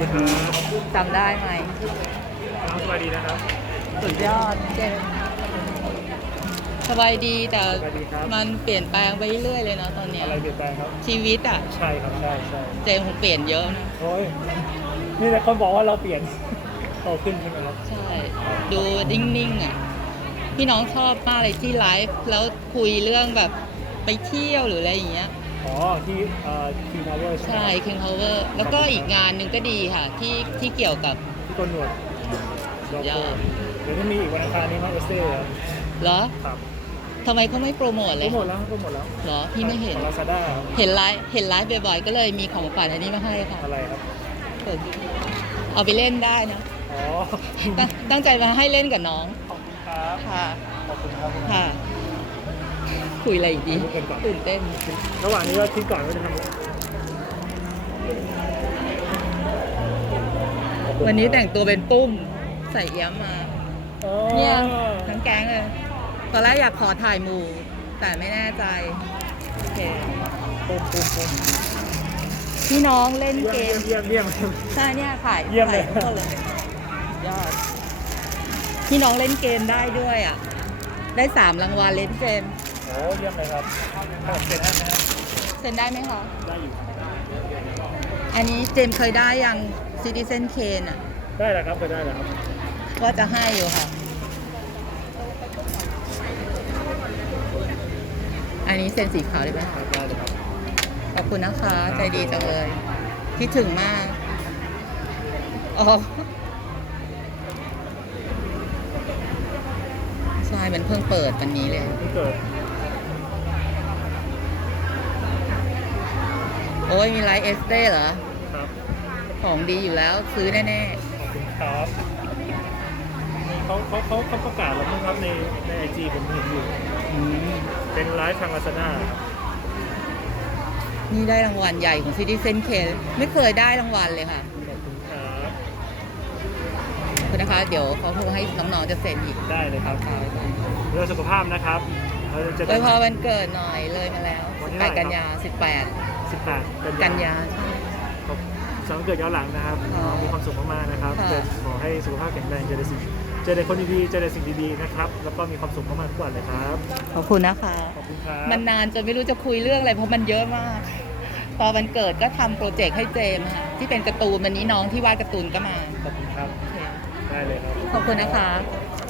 ดีครับจำได้ไหมน้องสบายดีนะครับ สุดยอดเจมสบายดีแต่สบายดีครับ มันเปลี่ยนแปลงไปเรื่อยๆเลยเนาะตอนเนี้ยอะไรเปลี่ยนแปลงครับ ชีวิตอะ ใช่ครับใช่ใช่เจมคงเปลี่ยนเยอะนะโอ้ยนี่แต่คนบอกว่าเราเปลี่ยนโตขึ้นใช่ไหมครับใช่ ดูนิ่งๆอะ พี่น้องชอบมากเลยที่ไลฟ์แล้วคุยเรื่องแบบไปเที่ยวหรืออะไรอย่างเงี้ย อ๋อที่เอ่อทีมพาวเวอร์ใช่ไหมใช่ King Power แล้วก็อีกงานหนึ่งก็ดีค่ะ ที่ที่เกี่ยวกับ ที่โกนหนวดสุดยอด เดี๋ยวจะมีอีกวันอังคารนี้มาเอสเซ่ครับเหรอครับทำไมเขาไม่โปรโมทโปเลรยโมทแล้วโปรโมทแล้วเหรอพี่ไม่เห็นของลาซาด้าเห็นไลฟ์เห็นไลฟ์บ่อยๆ ก็เลยมีของขวัญอันนี้มาให้ค่ะอะไรครับเปิดเอาไปเล่นได้นะอ๋อตั้งตั้งใจมาให้เล่นกับน้อง ขอบคุณครับ ค่ะ ขอบคุณครับ ค่ะ คุยอะไรอีกดีคุยกันก่อนตื่นเต้น ระหว่างนี้ก็คิดก่อนว่าจะทำอะไรวันนี้แต่งตัวเป็นปุ้มใส่เอี้ยมมา อ๋อเนี่ยทั้งแก๊งเลยตอนแรกอยากขอถ่ายหมู่แต่ไม่แน่ใจ โอเค ปุ๊บปุ๊บปุ๊บพี่น้องเล่นเกเยี่ยมมเยี่ยมเยี่ยมเยี่ยม ใช่เนี่ยถ่ายเยี่ยมเลยถ่าทั้งหมดเลยยอด พี่น้องเล่นเกมได้ด้วยอะ ได้สามรางวัลเล่นเกม โอ้เยี่ยมเลยครับถ้าผมเป็นให้ไหมครับเซ็นได้ไหมคะ ได้อยู่อันนี้เจมส์เคยได้ยัง Citizen Kane อะ ได้แล้วครับไปได้แล้วครับก็จะให้อยู่ค่ะ อันนี้เซ็นสีขาวได้ไหมคคะรับได้เลยครับขอบคุณนะคะ ใจดีจังเลยคิดถึงมาก อ๋อ ใช่ มันเพิ่งเปิดวันนี้เลยที่เกิด โอ้ยมีไลฟ์เอสเต้เหรอ ครับ ของดีอยู่แล้วซื้อแน่ขอบคุณครับเขาเขาเขาเขาประกาศแล้วมั้งครับในในไอจีผมเห็นอยู่ ๆอืมเป็นไลฟ์ทางลาซาด้านี่ได้รางวัลใหญ่ของ Citizen Kane ไม่เคยได้รางวัลเลยค่ะขอบคุณครับขอบคุณนะคะ เดี๋ยวเขาคงให้น้องๆจะเซ็นอีกได้เลยครับเรื่องสุขภาพนะครับเราจะ โดยพอวันเกิดหน่อยเลยมาแล้ววันที่เท่าไหร่ 18กันยาสิบแปด 18 กันยาใช่ขอบสำหรับเกิดย้อนหลังนะครับอ๋อมีความสุขมากๆนะครับค่ะเจอขอให้สุขภาพแข็งแรงเจอแต่สิ่งเจอแต่คนดีๆเจอแต่สิ่งดีๆนะครับ แล้วก็มีความสุขมากๆทุกวันเลยครับ ขอบคุณนะคะ ขอบคุณครับมันนานจนไม่รู้จะคุยเรื่องอะไรเพราะมันเยอะมาก ตอนวันเกิดก็ทำโปรเจกต์ให้เจมส์ค่ะที่เป็นการ์ตูนวันนี้น้องที่วาดการ์ตูนก็มา ขอบคุณครับโอเคได้เลยครับ ขอบคุณนะคะข